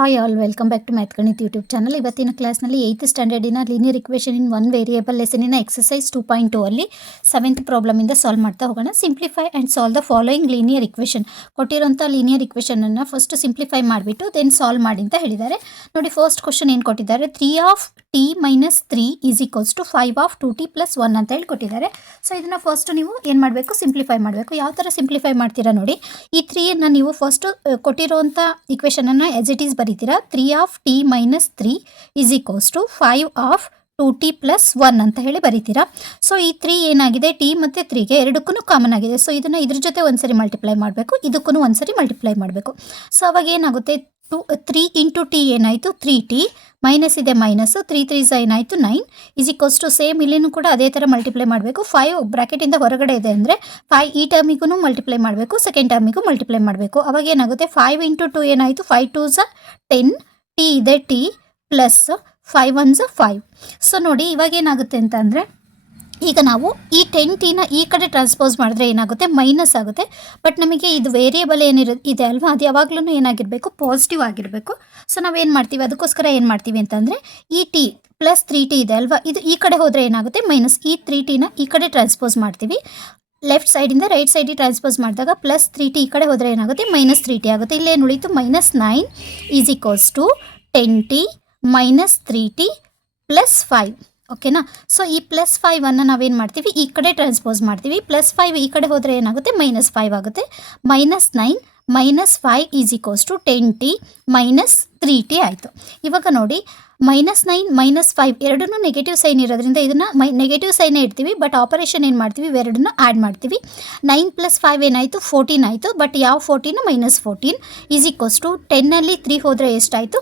Hi all welcome back to math Ganit YouTube channel. ಇವತ್ತಿನ ಕ್ಲಾಸ್ನಲ್ಲಿ 8th ಸ್ಟ್ಯಾಂಡರ್ಡಿನ linear equation in one variable ಲೆಸನಿನ exercise 2.2 ಅಲ್ಲಿ 7th ಪ್ರಾಬ್ಲಮಿಂದ ಸಾಲ್ವ್ ಮಾಡ್ತಾ ಹೋಗೋಣ. Simplify and solve the following linear equation. ಕೊಟ್ಟಿರೋಂಥ ಲೀನಿಯರ್ ಇಕ್ವೇಷನನ್ನು ಫಸ್ಟ್ ಸಿಂಪ್ಲಿಫೈ ಮಾಡಿಬಿಟ್ಟು ದೆನ್ ಸಾಲ್ವ್ ಮಾಡಿ ಅಂತ ಹೇಳಿದ್ದಾರೆ. ನೋಡಿ, ಫಸ್ಟ್ ಕ್ವಶನ್ ಏನು ಕೊಟ್ಟಿದ್ದಾರೆ, 3 of t minus 3 is equals to 5 of 2t plus 1 ಅಂತ ಹೇಳಿ ಕೊಟ್ಟಿದ್ದಾರೆ. ಸೊ ಇದನ್ನು ಫಸ್ಟ್ ನೀವು ಏನು ಮಾಡಬೇಕು, ಸಿಂಪ್ಲಿಫೈ ಮಾಡಬೇಕು. ಯಾವ ಥರ ಸಿಂಪ್ಲಿಫೈ ಮಾಡ್ತೀರಾ ನೋಡಿ, ಈ 3ಯನ್ನು ನೀವು ಫಸ್ಟ್ ಕೊಟ್ಟಿರೋಂಥ ಇಕ್ವೇಷನನ್ನು ಎಸ್ ಇಟ್ ಈಸ್ ಬರೀತೀರಾ. 3 of t minus 3 is equals to 5 of 2t plus 1 ಅಂತ ಹೇಳಿ ಬರೀತೀರಾ. ಸೊ ಈ 3 ಏನಾಗಿದೆ, ಟಿ ಮತ್ತು 3ಗೆ ಎರಡಕ್ಕೂ ಕಾಮನ್ ಆಗಿದೆ. ಸೊ ಇದನ್ನು ಇದ್ರ ಜೊತೆ ಒಂದ್ಸರಿ ಮಲ್ಟಿಪ್ಲೈ ಮಾಡಬೇಕು, ಇದಕ್ಕೂ ಒಂದ್ಸರಿ ಮಲ್ಟಿಪ್ಲೈ ಮಾಡಬೇಕು. ಸೊ ಅವಾಗ ಏನಾಗುತ್ತೆ, 3 ಇಂಟು ಟಿ ಏನಾಯಿತು 3t, ಮೈನಸ್ ಇದೆ ಮೈನಸ್, 3 3 ಏನಾಯಿತು 9 ಈಸ್ ಈಕ್ವಲ್ಸ್ ಟು ಸೇಮ್ ಇಲ್ಲಿನೂ ಕೂಡ ಅದೇ ಥರ ಮಲ್ಟಿಪ್ಲೈ ಮಾಡಬೇಕು. 5 ಬ್ರ್ಯಾಕೆಟಿಂದ ಹೊರಗಡೆ ಇದೆ ಅಂದರೆ 5 ಈ ಟರ್ಮಿಗೂ ಮಲ್ಟಿಪ್ಲೈ ಮಾಡಬೇಕು, ಸೆಕೆಂಡ್ ಟರ್ಮಿಗೂ ಮಲ್ಟಿಪ್ಲೈ ಮಾಡಬೇಕು. ಅವಾಗ ಏನಾಗುತ್ತೆ, 5 ಇಂಟು 2 ಏನಾಯಿತು 5 2 10, ಟಿ ಇದೆ ಟಿ ಪ್ಲಸ್ 5 1 5. ಸೊ ನೋಡಿ ಇವಾಗ ಏನಾಗುತ್ತೆ ಅಂತ ಅಂದರೆ, ಈಗ ನಾವು ಈ 10t ಈ ಕಡೆ ಟ್ರಾನ್ಸ್ಪೋಸ್ ಮಾಡಿದ್ರೆ ಏನಾಗುತ್ತೆ, ಮೈನಸ್ ಆಗುತ್ತೆ. ಬಟ್ ನಮಗೆ ಇದು ವೇರಿಯೇಬಲ್ ಇದೆ ಅಲ್ವಾ, ಅದು ಯಾವಾಗಲೂ ಏನಾಗಿರಬೇಕು, ಪಾಸಿಟಿವ್ ಆಗಿರಬೇಕು. ಸೊ ನಾವೇನು ಮಾಡ್ತೀವಿ, ಅದಕ್ಕೋಸ್ಕರ ಏನು ಮಾಡ್ತೀವಿ ಅಂತಂದರೆ, ಈ ಟಿ ಪ್ಲಸ್ 3t ಇದೆ ಅಲ್ವಾ, ಇದು ಈ ಕಡೆ ಹೋದರೆ ಏನಾಗುತ್ತೆ ಮೈನಸ್, ಈ 3t ಈ ಕಡೆ ಟ್ರಾನ್ಸ್ಪೋಸ್ ಮಾಡ್ತೀವಿ. ಲೆಫ್ಟ್ ಸೈಡಿಂದ ರೈಟ್ ಸೈಡಿಗೆ ಟ್ರಾನ್ಸ್ಪೋಸ್ ಮಾಡಿದಾಗ ಪ್ಲಸ್ 3t ಈ ಕಡೆ ಹೋದರೆ ಏನಾಗುತ್ತೆ, ಮೈನಸ್ 3t ಆಗುತ್ತೆ. ಇಲ್ಲೇನು ಉಳಿತು, minus 9 is equals to 10t minus 3t plus 5. ಓಕೆನಾ. ಸೊ ಈ ಪ್ಲಸ್ 5 ನಾವೇನು ಮಾಡ್ತೀವಿ, ಈ ಕಡೆ ಟ್ರಾನ್ಸ್ಪೋಸ್ ಮಾಡ್ತೀವಿ. ಪ್ಲಸ್ 5 ಈ ಕಡೆ ಹೋದರೆ ಏನಾಗುತ್ತೆ, ಮೈನಸ್ 5 ಆಗುತ್ತೆ. Minus 9 minus 5 is equals to 10t minus 3t ಆಯಿತು. ಇವಾಗ ನೋಡಿ, ಮೈನಸ್ 9 ಮೈನಸ್ 5 ಎರಡೂ ನೆಗೆಟಿವ್ ಸೈನ್ ಇರೋದ್ರಿಂದ ಇದನ್ನು ನೆಗೆಟಿವ್ ಸೈನೇ ಇಡ್ತೀವಿ. ಬಟ್ ಆಪರೇಷನ್ ಏನು ಮಾಡ್ತೀವಿ, ಇವೆರಡನ್ನು ಆ್ಯಡ್ ಮಾಡ್ತೀವಿ. 9 ಪ್ಲಸ್ 5 ಏನಾಯಿತು 14 ಆಯಿತು. ಬಟ್ ಯಾವ 14, ಮೈನಸ್ 14 ಈಸ್ ಈಕ್ವಲ್ಸ್ ಟು 10ನಲ್ಲಿ 3 ಹೋದರೆ ಎಷ್ಟಾಯಿತು,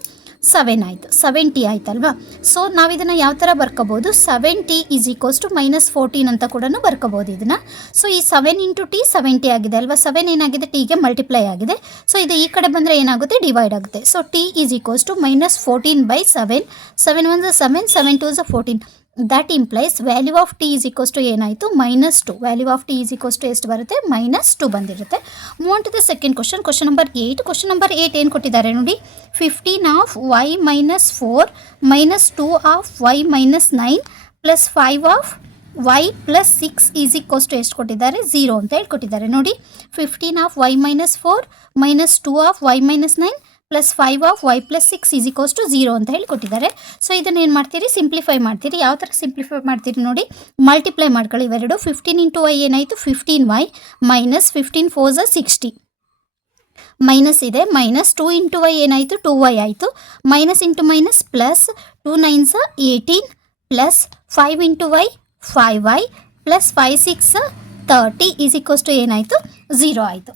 7 ಆಯಿತು, 70 ಆಯ್ತಲ್ವಾ. ಸೊ ನಾವು ಇದನ್ನು ಯಾವ ಥರ ಬರ್ಕೋಬೋದು, 7t is equals to minus 14 ಅಂತ ಕೂಡ ಬರ್ಕೋಬೋದು ಇದನ್ನು. ಸೊ ಈ 7 ಇಂಟು ಟಿ 70 ಆಗಿದೆ ಅಲ್ವಾ, 7 ಏನಾಗಿದೆ ಟಿಗೆ ಮಲ್ಟಿಪ್ಲೈ ಆಗಿದೆ. ಸೊ ಇದು ಈ ಕಡೆ ಬಂದರೆ ಏನಾಗುತ್ತೆ, ಡಿವೈಡ್ ಆಗುತ್ತೆ. So t is equals to minus 14 by 7, 7 1 7, 7 2 14. That implies value of t is equals to ಏನಾಯಿತು, minus 2. Value of t is equals to ಎಷ್ಟು ಬರುತ್ತೆ, ಮೈನಸ್ 2 ಬಂದಿರುತ್ತೆ. Move on to the second question, question number 8. Question number 8 ಏನು ಕೊಟ್ಟಿದ್ದಾರೆ ನೋಡಿ, 15 of y minus 4 minus 2 of y minus 9 plus 5 of y plus 6 is equals to ಎಷ್ಟು ಕೊಟ್ಟಿದ್ದಾರೆ, 0 ಅಂತ ಹೇಳಿ ಕೊಟ್ಟಿದ್ದಾರೆ. ನೋಡಿ, 15 of y minus 4 minus 2 of y minus 9 plus 5 of y plus 6 is equals to 0 ಅಂತ ಹೇಳಿ ಕೊಟ್ಟಿದ್ದಾರೆ. ಸೊ ಇದನ್ನು ಏನು ಮಾಡ್ತೀರಿ, ಸಿಂಪ್ಲಿಫೈ ಮಾಡ್ತೀರಿ. ಯಾವ ಥರ ಸಿಂಪ್ಲಿಫೈ ಮಾಡ್ತೀರಿ ನೋಡಿ, ಮಲ್ಟಿಪ್ಲೈ ಮಾಡ್ಕೊಳ್ಳಿ ಇವೆರಡು. 15 ಇಂಟು y ಏನಾಯಿತು 15y ಮೈನಸ್ 15 4 60, ಮೈನಸ್ ಇದೆ ಮೈನಸ್, 2 ಇಂಟು y ಏನಾಯಿತು 2y ಆಯಿತು. Minus into minus plus, 2 9 18 plus 5 into y 5y plus 5 6 30 is equals to ಏನಾಯಿತು 0 ಆಯಿತು.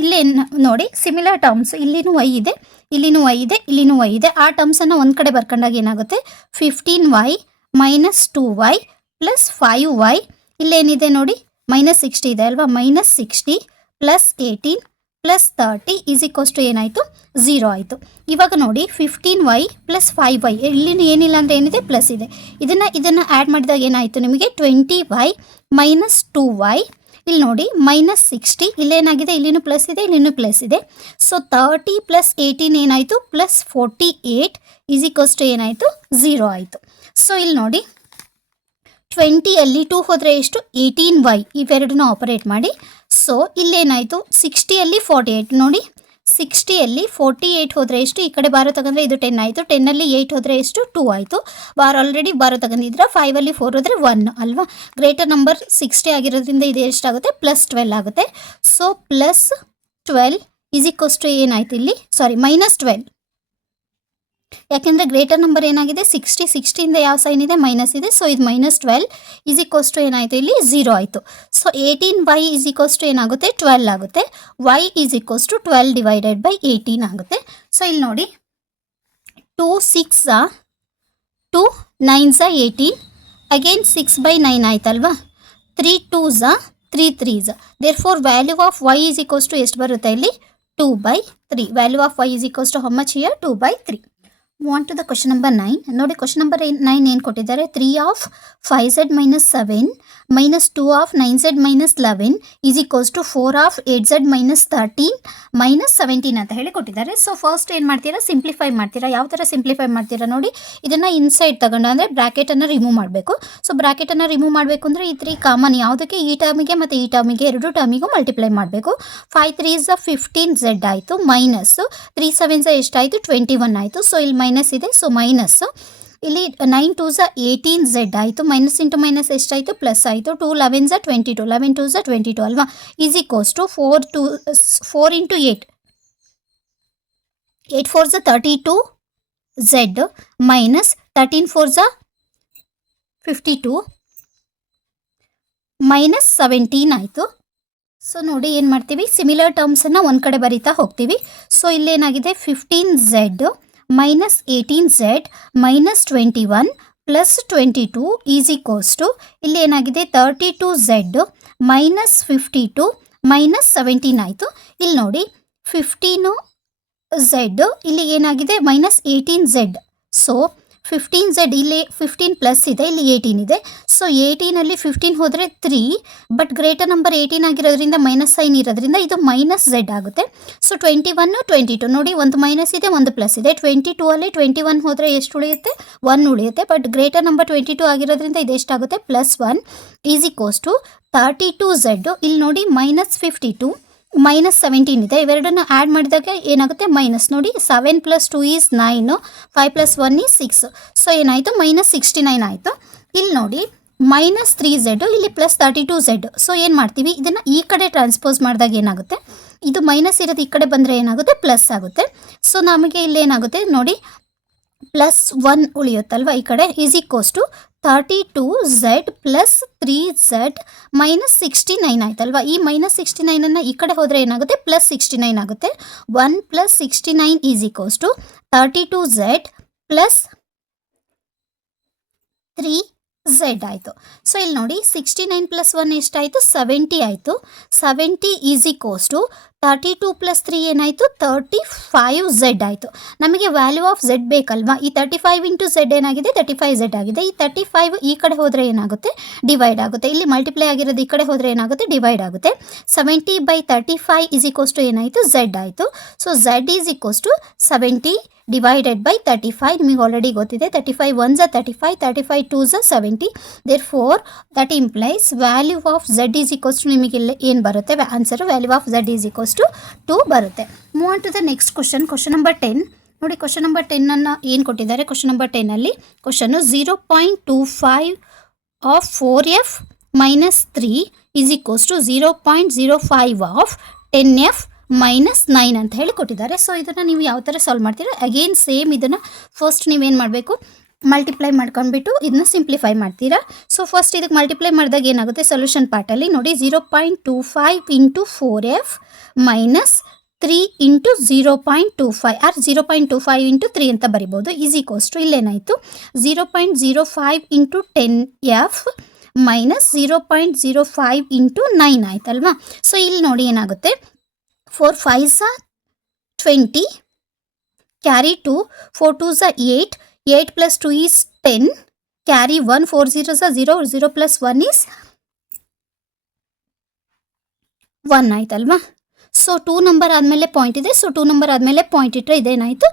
ಇಲ್ಲೇ ನೋಡಿ, ಸಿಮಿಲರ್ ಟರ್ಮ್ಸ್, ಇಲ್ಲಿನೂ y ಇದೆ, ಇಲ್ಲಿನೂ y ಇದೆ, ಇಲ್ಲಿನೂ y ಇದೆ. ಆ ಟರ್ಮ್ಸನ್ನು ಒಂದು ಕಡೆ ಬರ್ಕೊಂಡಾಗ ಏನಾಗುತ್ತೆ, 15y minus 2y plus 5y, ಇಲ್ಲೇನಿದೆ ನೋಡಿ ಮೈನಸ್ 60 ಇದೆ ಅಲ್ವಾ, minus 60 plus 18 plus 30 is equals to ಏನಾಯಿತು 0 ಆಯಿತು. ಇವಾಗ ನೋಡಿ, 15y ಪ್ಲಸ್ 5y, ಇಲ್ಲಿನೂ ಏನಿಲ್ಲ ಅಂದರೆ ಏನಿದೆ, ಪ್ಲಸ್ ಇದೆ. ಇದನ್ನು ಆ್ಯಡ್ ಮಾಡಿದಾಗ ಏನಾಯಿತು ನಿಮಗೆ, 20y ಮೈನಸ್ 2y. ಇಲ್ಲಿ ನೋಡಿ ಮೈನಸ್ 60, ಇಲ್ಲೇನಾಗಿದೆ, ಇಲ್ಲಿನೂ ಪ್ಲಸ್ ಇದೆ, ಇಲ್ಲಿನೂ ಪ್ಲಸ್ ಇದೆ. ಸೊ 30 ಪ್ಲಸ್ 18 ಏನಾಯಿತು, ಪ್ಲಸ್ 48 ಈಸ್ ಈಕ್ವಲ್ಸ್ ಟು ಏನಾಯಿತು 0 ಆಯಿತು. ಸೊ ಇಲ್ಲಿ ನೋಡಿ, 20ಯಲ್ಲಿ 2 ಹೋದರೆ ಎಷ್ಟು, 18y, ಇವೆರಡನ್ನೂ ಆಪರೇಟ್ ಮಾಡಿ. ಸೊ ಇಲ್ಲೇನಾಯಿತು, 60ಯಲ್ಲಿ 48 ನೋಡಿ, 60ಯಲ್ಲಿ 48 ಹೋದರೆ ಎಷ್ಟು, ಈ ಕಡೆ ಬಾರೋ ತಗೊಂಡ್ರೆ ಇದು 10 ಆಯಿತು. 10ನಲ್ಲಿ 8 ಹೋದರೆ ಎಷ್ಟು, 2 ಆಯಿತು. ಆಲ್ರೆಡಿ ಬಾರೋ ತಗೊಂಡಿದ್ರೆ 5ಲ್ಲಿ 4 ಹೋದರೆ 1 ಅಲ್ವಾ. ಗ್ರೇಟರ್ ನಂಬರ್ 60 ಆಗಿರೋದ್ರಿಂದ ಇದು ಎಷ್ಟಾಗುತ್ತೆ, ಪ್ಲಸ್ 12 ಆಗುತ್ತೆ. So plus 12 is equals to ಏನಾಯಿತು ಇಲ್ಲಿ, ಸಾರಿ ಮೈನಸ್ 12, ಯಾಕೆಂದರೆ ಗ್ರೇಟರ್ ನಂಬರ್ ಏನಾಗಿದೆ 60, 60ಇಂದ ಯಾವ ಸೈನ್ ಇದೆ, ಮೈನಸ್ ಇದೆ. ಸೊ ಇದು ಮೈನಸ್ 12 ಈಸ್ ಈಕ್ವಲ್ಸ್ ಟು ಏನಾಯಿತು ಇಲ್ಲಿ 0 ಆಯಿತು. So 18y is equals to ಏನಾಗುತ್ತೆ 12 ಆಗುತ್ತೆ. y is equals to 12 divided by 18 ಆಗುತ್ತೆ. ಸೊ ಇಲ್ಲಿ ನೋಡಿ, 2 6 2 9 18, ಅಗೇನ್ 6/9 ಆಯ್ತಲ್ವಾ, 3 2 3 3 therefore value of y is equals to ಎಷ್ಟು ಬರುತ್ತೆ ಇಲ್ಲಿ, 2/3. Value of y is equals to how much here, 2/3. Move to the question number 9. ನೋಡಿ ಕ್ವಶನ್ ನಂಬರ್ 9 ಏನು ಕೊಟ್ಟಿದ್ದಾರೆ, 3 of 5z minus 7 minus 2 of 9z minus 11 is equals to 4 of 8z minus 13 minus 17 ಅಂತ ಹೇಳಿ ಕೊಟ್ಟಿದ್ದಾರೆ. So first ಏನು ಮಾಡ್ತೀರಾ, simplify ಮಾಡ್ತೀರಾ. ಯಾವ ಥರ ಸಿಂಪ್ಲಿಫೈ ಮಾಡ್ತೀರಾ ನೋಡಿ, ಇದನ್ನು ಇನ್ಸೈಡ್ ತಗೊಂಡು ಅಂದರೆ ಬ್ರ್ಯಾಕೆಟನ್ನು ರಿಮೂವ್ ಮಾಡಬೇಕು. ಸೊ ಬ್ರ್ಯಾಕೆಟನ್ನು ರಿಮೂವ್ ಮಾಡಬೇಕು ಅಂದರೆ ಈ 3 ಕಾಮನ್ ಯಾವುದಕ್ಕೆ, ಈ ಟರ್ಮಿಗೆ ಮತ್ತು ಈ ಟರ್ಮಿಗೆ ಎರಡು ಟರ್ಮಿಗೂ ಮಲ್ಟಿಪ್ಲೈ ಮಾಡಬೇಕು. 5 3 15z ಆಯಿತು, ಮೈನಸ್ 3 7 ಎಷ್ಟಾಯಿತು 21 ಆಯಿತು. ಸೊ ಇಲ್ಲಿ ಮೈನಸ್ ಇದೆ, ಸೊ ಮೈನಸ್ ಇಲ್ಲಿ 9 2 18z ಆಯಿತು, ಮೈನಸ್ ಇಂಟು ಮೈನಸ್ ಎಷ್ಟಾಯಿತು ಪ್ಲಸ್ ಆಯಿತು. 2 11 22, 11 2 22 ಅಲ್ವಾ, is equals to 4 into 8 8 4 32z minus 13 4 52 minus 17 ಆಯಿತು. ಸೊ ನೋಡಿ ಏನು ಮಾಡ್ತೀವಿ, ಸಿಮಿಲರ್ ಟರ್ಮ್ಸನ್ನು ಒಂದು ಕಡೆ ಬರೀತಾ ಹೋಗ್ತೀವಿ. ಸೊ ಇಲ್ಲೇನಾಗಿದೆ 15z minus 18z minus 21 plus 22 is equals to ಇಲ್ಲಿ ಏನಾಗಿದೆ 32z ಮೈನಸ್ 52 ಮೈನಸ್ 17 ಆಯಿತು. ಇಲ್ಲಿ ನೋಡಿ 15z ಇಲ್ಲಿ ಏನಾಗಿದೆ ಮೈನಸ್ 18z. ಸೊ 15z ಇಲ್ಲಿ 15 ಪ್ಲಸ್ ಇದೆ, ಇಲ್ಲಿ 18 ಇದೆ. ಸೊ 18ಅಲ್ಲಿ 15 ಹೋದರೆ 3, ಬಟ್ ಗ್ರೇಟರ್ ನಂಬರ್ 18 ಆಗಿರೋದ್ರಿಂದ ಮೈನಸ್ ಸೈನ್ ಇರೋದ್ರಿಂದ ಇದು ಮೈನಸ್ z ಆಗುತ್ತೆ. ಸೊ 21 22 ನೋಡಿ, ಒಂದು ಮೈನಸ್ ಇದೆ ಒಂದು ಪ್ಲಸ್ ಇದೆ. 22 ಅಲ್ಲಿ 21 ಹೋದರೆ ಎಷ್ಟು ಉಳಿಯುತ್ತೆ, 1 ಉಳಿಯುತ್ತೆ. ಬಟ್ ಗ್ರೇಟರ್ ನಂಬರ್ 22 ಆಗಿರೋದ್ರಿಂದ ಇದು ಎಷ್ಟಾಗುತ್ತೆ plus 1 is equals to 32z. ಇಲ್ಲಿ ನೋಡಿ ಮೈನಸ್ 52 ಮೈನಸ್ 17 ಇದೆ, ಇವೆರಡನ್ನು ಆ್ಯಡ್ ಮಾಡಿದಾಗ ಏನಾಗುತ್ತೆ ಮೈನಸ್. ನೋಡಿ 7 + 2 ಈಸ್ 9, 5 + 1 ಈಸ್ 6. ಸೊ ಏನಾಯಿತು ಮೈನಸ್ 69 ಆಯಿತು. ಇಲ್ಲಿ ನೋಡಿ ಮೈನಸ್ 3z ಇಲ್ಲಿ ಪ್ಲಸ್ 32z. ಸೊ ಏನು ಮಾಡ್ತೀವಿ, ಇದನ್ನು ಈ ಕಡೆ ಟ್ರಾನ್ಸ್ಪೋಸ್ ಮಾಡಿದಾಗ ಏನಾಗುತ್ತೆ, ಇದು ಮೈನಸ್ ಇರೋದು ಈ ಕಡೆ ಬಂದರೆ ಏನಾಗುತ್ತೆ ಪ್ಲಸ್ ಆಗುತ್ತೆ. ಸೊ ನಮಗೆ ಇಲ್ಲಿ ಏನಾಗುತ್ತೆ ನೋಡಿ ಪ್ಲಸ್ 1 ಉಳಿಯುತ್ತಲ್ವ ಈ ಕಡೆ, is equals to 32z plus 3z minus 69 ಆಯ್ತಲ್ವ. ಈ ಮೈನಸ್ 69 ಈ ಕಡೆ ಹೋದರೆ ಏನಾಗುತ್ತೆ ಪ್ಲಸ್ 69 ಆಗುತ್ತೆ. 1 plus 69 is equals to 32z plus 3z ಆಯಿತು. ಸೊ ಇಲ್ಲಿ ನೋಡಿ 69 ಪ್ಲಸ್ 1 ಎಷ್ಟಾಯಿತು 70 ಆಯಿತು. 70 ಈಸ್ ಈಕ್ವಲ್ಸ್ ಟು 32 ಪ್ಲಸ್ 3 ಏನಾಯಿತು 35z ಆಯಿತು. ನಮಗೆ ವ್ಯಾಲ್ಯೂ ಆಫ್ z ಬೇಕಲ್ವಾ, ಈ 35 ಇಂಟು z ಏನಾಗಿದೆ 35z ಆಗಿದೆ. ಈ 35 ಈ ಕಡೆ ಹೋದರೆ ಏನಾಗುತ್ತೆ ಡಿವೈಡ್ ಆಗುತ್ತೆ, ಇಲ್ಲಿ ಮಲ್ಟಿಪ್ಲೈ ಆಗಿರೋದು ಈ ಕಡೆ ಹೋದರೆ ಏನಾಗುತ್ತೆ ಡಿವೈಡ್ ಆಗುತ್ತೆ. 70/35 ಈಸ್ ಈಕ್ವಲ್ಸ್ ಟು ಏನಾಯಿತು z ಆಯಿತು. So z is equals to 70 divided by 35. ನಿಮಗೆ ಆಲ್ರೆಡಿ ಗೊತ್ತಿದೆ 35 1 35, 35 2 70. therefore that implies value of z is equals to ನಿಮಗೆ ಇಲ್ಲಿ ಏನು ಬರುತ್ತೆ answer, value of z is equals to 2 ಬರುತ್ತೆ. Move on to the next question number 10. ನೋಡಿ question number 10 ಏನು ಕೊಟ್ಟಿದ್ದಾರೆ, ಕ್ವಶನ್ ನಂಬರ್ 10 ಕ್ವಶನು 0.25 of 4f minus 3 is equals to 0.05 of 10f minus 9 ಅಂತ ಹೇಳಿ ಕೊಟ್ಟಿದ್ದಾರೆ. ಸೊ ಇದನ್ನು ನೀವು ಯಾವ ಥರ ಸಾಲ್ವ್ ಮಾಡ್ತೀರಾ, ಅಗೇನ್ ಸೇಮ್ ಇದನ್ನು ಫಸ್ಟ್ ನೀವೇನು ಮಾಡಬೇಕು ಮಲ್ಟಿಪ್ಲೈ ಮಾಡ್ಕೊಂಡ್ಬಿಟ್ಟು ಇದನ್ನ ಸಿಂಪ್ಲಿಫೈ ಮಾಡ್ತೀರಾ. ಸೊ ಫಸ್ಟ್ ಇದಕ್ಕೆ ಮಲ್ಟಿಪ್ಲೈ ಮಾಡಿದಾಗ ಏನಾಗುತ್ತೆ ಸೊಲ್ಯೂಷನ್ ಪಾರ್ಟಲ್ಲಿ ನೋಡಿ 0.25 into 4f minus 3 into 0.25 or 0.25 into 3 ಅಂತ ಬರಿಬೋದು. ಈಸ್ ಈಕ್ವಲ್ಸ್ ಟು ಇಲ್ಲೇನಾಯಿತು 0.05 ಇಂಟು 10f ಮೈನಸ್ 0.05 ಇಂಟು 9 ಆಯ್ತಲ್ವಾ. ಸೊ ಇಲ್ಲಿ ನೋಡಿ ಏನಾಗುತ್ತೆ 4 5 20 carry 2, 4 2 8, 8 plus 2 is 10, carry 1, 4 0 0, 0 plus 1 is 1 ಆಯ್ತಲ್ವಾ. ಸೊ 2 ನಂಬರ್ ಆದಮೇಲೆ ಪಾಯಿಂಟ್ ಇದೆ, ಸೊ 2 ನಂಬರ್ ಆದಮೇಲೆ ಪಾಯಿಂಟ್ ಇಟ್ಟರೆ ಇದೇನಾಯಿತು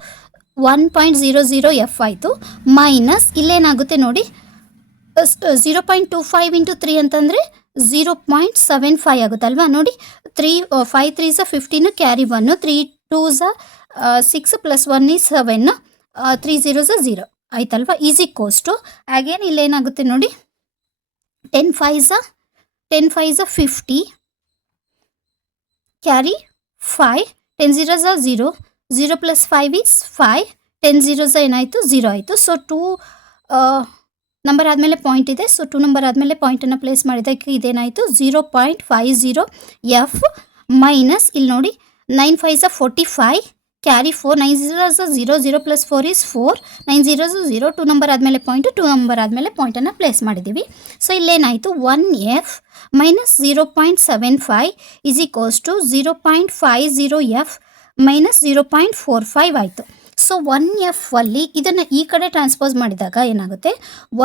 1.00f ಆಯಿತು. ಮೈನಸ್ ಇಲ್ಲೇನಾಗುತ್ತೆ ನೋಡಿ 0.25 ಇಂಟು 3 ಅಂತಂದರೆ 0.75 ಆಗುತ್ತಲ್ವಾ. ನೋಡಿ 5 3 15 ಕ್ಯಾರಿ 1, 3 2 6 ಪ್ಲಸ್ 1 is 7, 3 0 0 ಆಯ್ತಲ್ವಾ. ಈಸ್ ಈಕ್ವಲ್ಸ್ ಟು ಅಗೇನ್ ಇಲ್ಲೇನಾಗುತ್ತೆ ನೋಡಿ 10 5 50 ಕ್ಯಾರಿ 5, 10 0 0, 0 ಪ್ಲಸ್ 5 is 5, 10 0 ಏನಾಯಿತು 0 ಆಯಿತು. ಸೊ 2 ನಂಬರ್ ಆದಮೇಲೆ ಪಾಯಿಂಟ್ ಇದೆ, ಸೊ 2 ನಂಬರ್ ಆದಮೇಲೆ ಪಾಯಿಂಟನ್ನು ಪ್ಲೇಸ್ ಮಾಡಿದ್ದಕ್ಕೆ ಇದೇನಾಯಿತು 0.50f ಮೈನಸ್ ಇಲ್ಲಿ ನೋಡಿ 9 5 45 ಕ್ಯಾರಿ 4, 9 0 0, 0 ಪ್ಲಸ್ 4 is 4, 9 0 0, 2 ನಂಬರ್ ಆದಮೇಲೆ ಪಾಯಿಂಟು, 2 ನಂಬರ್ ಆದಮೇಲೆ ಪಾಯಿಂಟನ್ನು ಪ್ಲೇಸ್ ಮಾಡಿದ್ದೀವಿ. ಸೊ ಇಲ್ಲೇನಾಯಿತು 1f minus 0.75 is equals to 0.50f minus 0.45 ಆಯಿತು. ಸೊ 1F ಅಲ್ಲಿ ಇದನ್ನು ಈ ಕಡೆ ಟ್ರಾನ್ಸ್ಪೋಸ್ ಮಾಡಿದಾಗ ಏನಾಗುತ್ತೆ,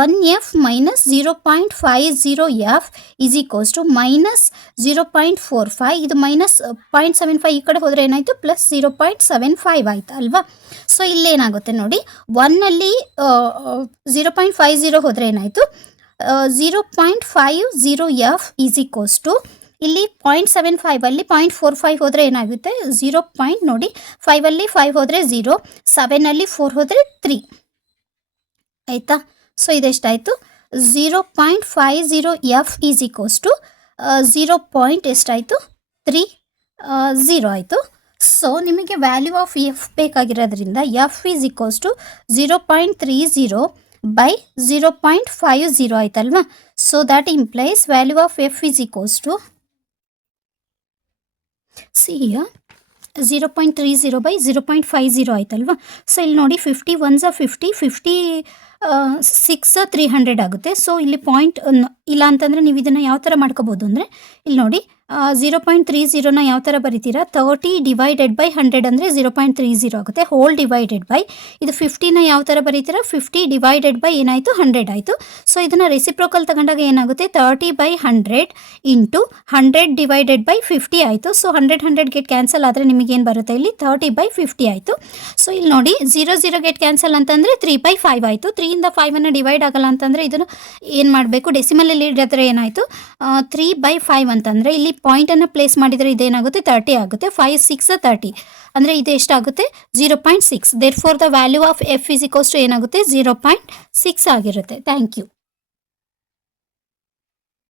1F minus 0.50F is equals to minus 0.45, ಇದು ಮೈನಸ್ 0.75 ಈ ಕಡೆ ಹೋದರೆ ಏನಾಯಿತು ಪ್ಲಸ್ 0.75 ಆಯಿತು ಅಲ್ವಾ. ಸೊ ಇಲ್ಲೇನಾಗುತ್ತೆ ನೋಡಿ, 1ಅಲ್ಲಿ 0.50 ಹೋದರೆ ಏನಾಯಿತು, 0.50F ಈಸ್ ಈಕ್ವಲ್ಸ್ ಟು ಇಲ್ಲಿ 0.75 ಅಲ್ಲಿ 0.45 ಹೋದರೆ ಏನಾಗುತ್ತೆ 0. ನೋಡಿ 5ಅಲ್ಲಿ 5 ಹೋದರೆ 0, 7ಅಲ್ಲಿ 4 ಹೋದರೆ 3 ಆಯಿತಾ. ಸೊ ಇದೆಷ್ಟಾಯಿತು 0.50F ಈಸ್ ಈಕ್ವಲ್ಸ್ ಟು 0. ಎಷ್ಟಾಯಿತು 30 ಆಯಿತು. ಸೊ ನಿಮಗೆ ವ್ಯಾಲ್ಯೂ ಆಫ್ ಎಫ್ ಬೇಕಾಗಿರೋದ್ರಿಂದ f is equals to 0.30 by 0.50 ಆಯ್ತಲ್ವಾ. So that implies value of f is equals to c 0.30 by 0.50 ಆಯ್ತಲ್ವಾ. ಸೊ ಇಲ್ಲಿ ನೋಡಿ 50 1s 50, 50 6 300 ಆಗುತ್ತೆ. ಸೊ ಇಲ್ಲಿ ಪಾಯಿಂಟ್ ಇಲ್ಲ ಅಂತಂದರೆ ನೀವು ಇದನ್ನು ಯಾವ ಥರ ಮಾಡ್ಕೋಬೋದು ಅಂದರೆ, ಇಲ್ಲಿ ನೋಡಿ 0.30ನ ಯಾವ ಥರ ಬರಿತೀರಾ, 30 ಡಿವೈಡೆಡ್ ಬೈ 100 ಅಂದರೆ 0.30 ಆಗುತ್ತೆ, ಹೋಲ್ ಡಿವೈಡೆಡ್ ಬೈ ಇದು 50ನ ಯಾವ ಥರ ಬರೀತೀರಾ, 50 ಡಿವೈಡೆಡ್ ಬೈ ಏನಾಯಿತು 100 ಆಯಿತು. ಸೊ ಇದನ್ನು ರೆಸಿಪ್ರೋಕಲ್ ತಗೊಂಡಾಗ ಏನಾಗುತ್ತೆ 30/100 ಇಂಟು 100 ಡಿವೈಡೆಡ್ ಬೈ 50 ಆಯಿತು. ಸೊ 100 ಗೆಟ್ ಕ್ಯಾನ್ಸಲ್ ಆದರೆ ನಿಮಗೇನು ಬರುತ್ತೆ ಇಲ್ಲಿ 30/50 ಆಯಿತು. ಸೊ ಇಲ್ಲಿ ನೋಡಿ 0 ಗೆಟ್ ಕ್ಯಾನ್ಸಲ್ ಅಂತಂದರೆ 3/5 ಆಯಿತು. 3ಇಂದ 5ಅನ್ನು ಡಿವೈಡ್ ಆಗಲ್ಲ ಅಂತಂದರೆ ಇದನ್ನು ಏನು ಮಾಡಬೇಕು, ಡೆಸಿಮಲಲ್ಲಿ ಇಡಿದ್ರೆ ಏನಾಯಿತು 3/5 ಅಂತಂದರೆ ಇಲ್ಲಿ ಪಾಯಿಂಟನ್ನು ಪ್ಲೇಸ್ ಮಾಡಿದರೆ ಇದೇನಾಗುತ್ತೆ 30 ಆಗುತ್ತೆ. 5 6 30 ಅಂದರೆ ಇದು ಎಷ್ಟಾಗುತ್ತೆ 0.6. Therefore the value of F is equals to ಏನಾಗುತ್ತೆ 0.6 ಆಗಿರುತ್ತೆ. Thank you.